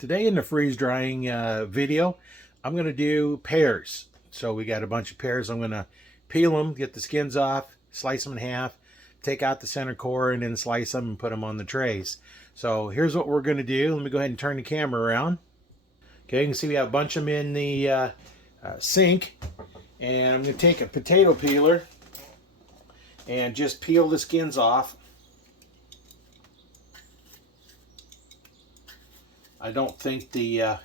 Today in the freeze drying video, I'm going to do pears. So we got a bunch of pears. I'm going to peel them, get the skins off, slice them in half, take out the center core, and then slice them and put them on the trays. So here's what we're going to do. Let me go ahead and turn the camera around. Okay, you can see we have a bunch of them in the sink. And I'm going to take a potato peeler and just peel the skins off. I don't think the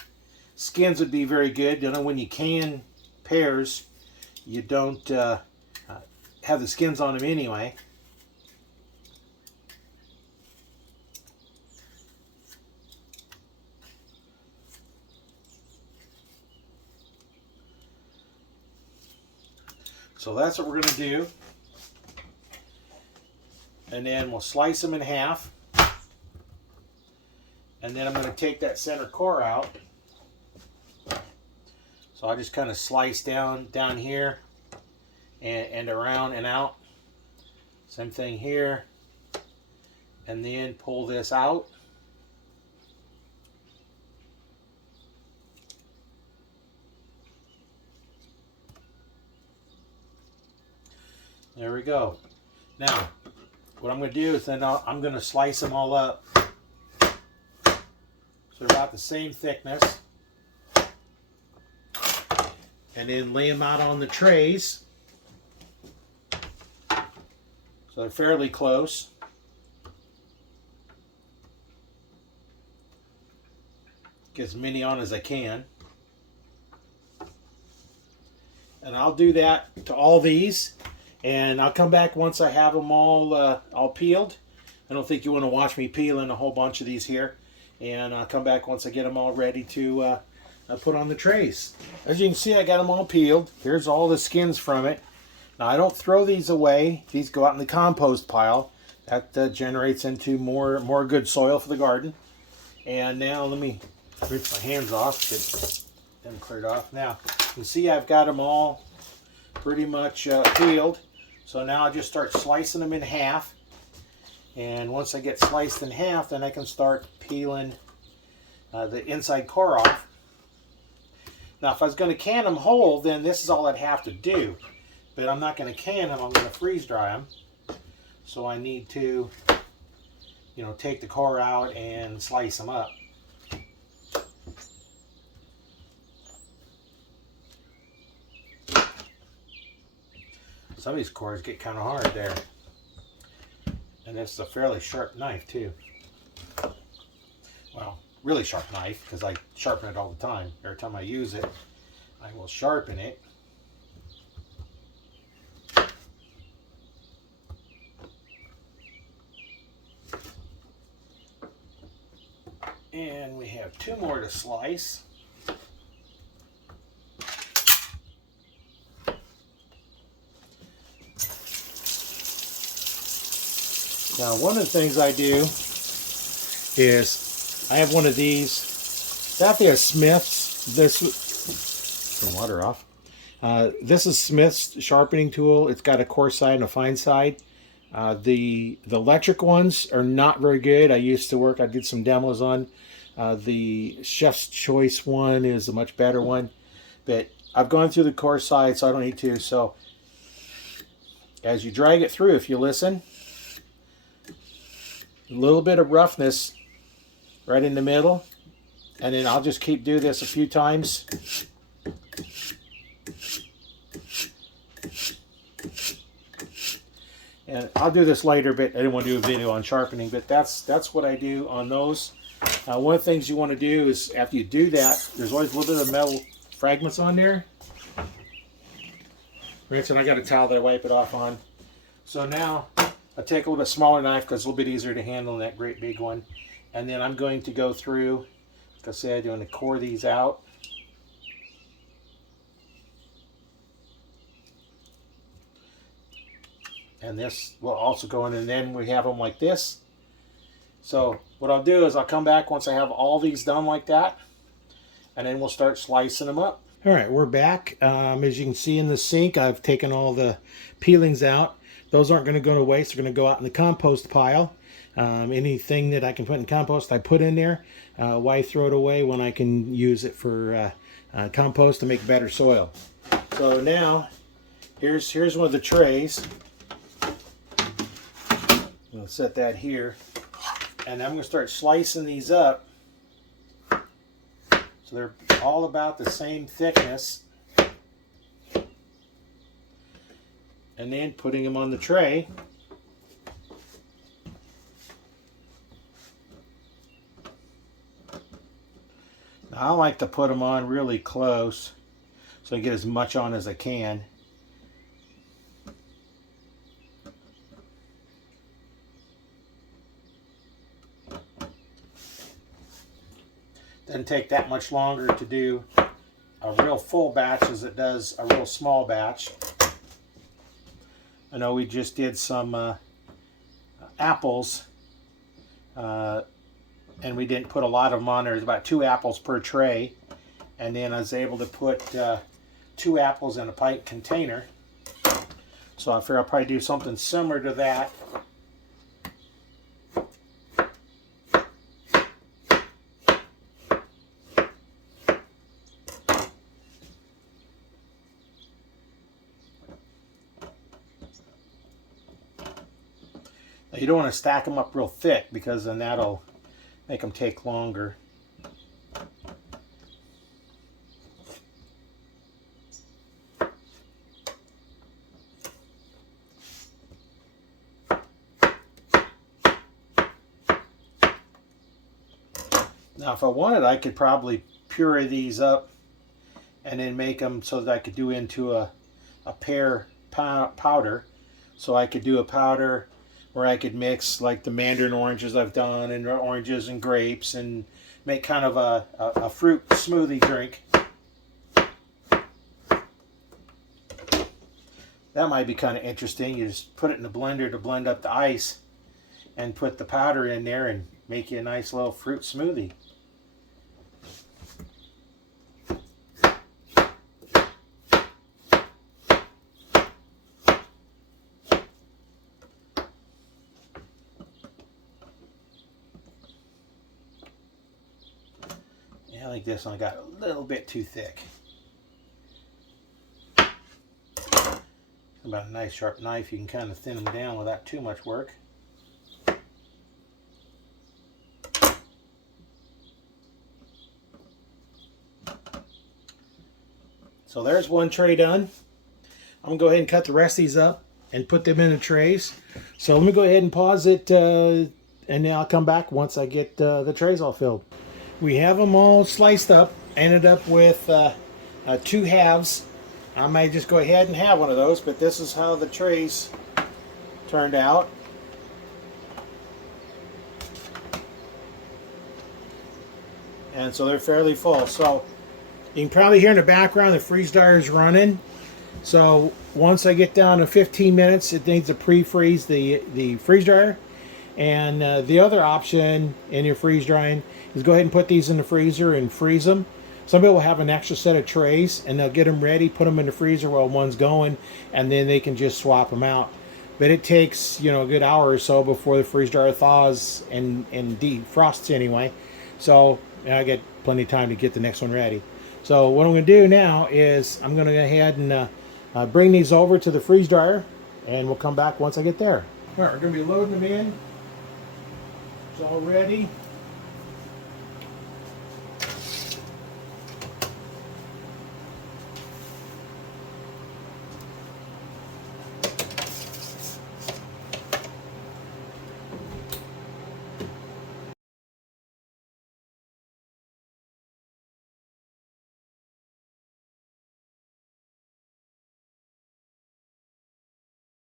skins would be very good. You know, when you can pears, you don't have the skins on them anyway. So that's what we're going to do. And then we'll slice them in half. And then I'm going to take that center core out. So I just kind of slice down here and around and out. Same thing here. And then pull this out. There we go. Now, what I'm going to do is then I'm going to slice them all up. So they're about the same thickness. And then lay them out on the trays. So they're fairly close. Get as many on as I can. And I'll do that to all these. And I'll come back once I have them all peeled. I don't think you want to watch me peeling a whole bunch of these here. And I'll come back once I get them all ready to put on the trays. As you can see, I got them all peeled. Here's all the skins from it. Now, I don't throw these away. These go out in the compost pile. That generates into more good soil for the garden. And now let me rinse my hands off, get them cleared off. Now, you can see I've got them all pretty much peeled. So now I just start slicing them in half. And once I get sliced in half, then I can start peeling the inside core off. Now, if I was going to can them whole, then this is all I'd have to do. But I'm not going to can them, I'm going to freeze dry them. So I need to, take the core out and slice them up. Some of these cores get kind of hard there. And this is a fairly sharp knife too. Well, really sharp knife, because I sharpen it all the time. Every time I use it, I will sharpen it. And we have two more to slice. Now, one of the things I do is I have one of these. That there is Smith's. Turn water off. This is Smith's sharpening tool. It's got a coarse side and a fine side. The electric ones are not very good. I did some demos on. The Chef's Choice one is a much better one. But I've gone through the coarse side, so I don't need to. So as you drag it through, if you listen, a little bit of roughness right in the middle, and then I'll just keep doing this a few times. And I'll do this later, but I didn't want to do a video on sharpening, but that's what I do on those. One of the things you want to do is after you do that, there's always a little bit of metal fragments on there. For instance, I got a towel that I wipe it off on. So now I take a little bit smaller knife because it's a little bit easier to handle than that great big one. And then I'm going to go through, like I said, I'm going to core these out. And this will also go in, and then we have them like this. So what I'll do is I'll come back once I have all these done like that, and then we'll start slicing them up. All right, we're back. As you can see in the sink, I've taken all the peelings out. those aren't going to go to waste. They're going to go out in the compost pile. Anything that I can put in compost, I put in there. Why throw it away when I can use it for compost to make better soil? So now, here's one of the trays. I'll set that here. And I'm going to start slicing these up. So they're all about the same thickness. And then putting them on the tray. Now, I like to put them on really close so I get as much on as I can. Doesn't take that much longer to do a real full batch as it does a real small batch. I know we just did some apples, and we didn't put a lot of them on. There's about 2 apples per tray, and then I was able to put 2 apples in a pint container. So I figure I'll probably do something similar to that. You don't want to stack them up real thick because then that'll make them take longer. Now if I wanted, I could probably puree these up and then make them so that I could do into a pear powder. So I could do a powder where I could mix like the mandarin oranges I've done and oranges and grapes and make kind of a fruit smoothie drink. That might be kind of interesting. You just put it in the blender to blend up the ice and put the powder in there and make you a nice little fruit smoothie. I think this one got a little bit too thick. About a nice sharp knife, you can kind of thin them down without too much work. So there's one tray done. I'm going to go ahead and cut the rest of these up and put them in the trays. So let me go ahead and pause it and then I'll come back once I get the trays all filled. We have them all sliced up. Ended up with 2 halves. I may just go ahead and have one of those, but this is how the trays turned out. And so they're fairly full. So you can probably hear in the background the freeze dryer is running. So once I get down to 15 minutes, it needs to pre-freeze the freeze dryer. And the other option in your freeze drying is go ahead and put these in the freezer and freeze them. Some people will have an extra set of trays and they'll get them ready, put them in the freezer while one's going, and then they can just swap them out. But it takes, you know, a good hour or so before the freeze dryer thaws and defrosts anyway. So I get plenty of time to get the next one ready. So what I'm going to do now is I'm going to go ahead and bring these over to the freeze dryer, and we'll come back once I get there. All right, we're going to be loading them in. It's all ready.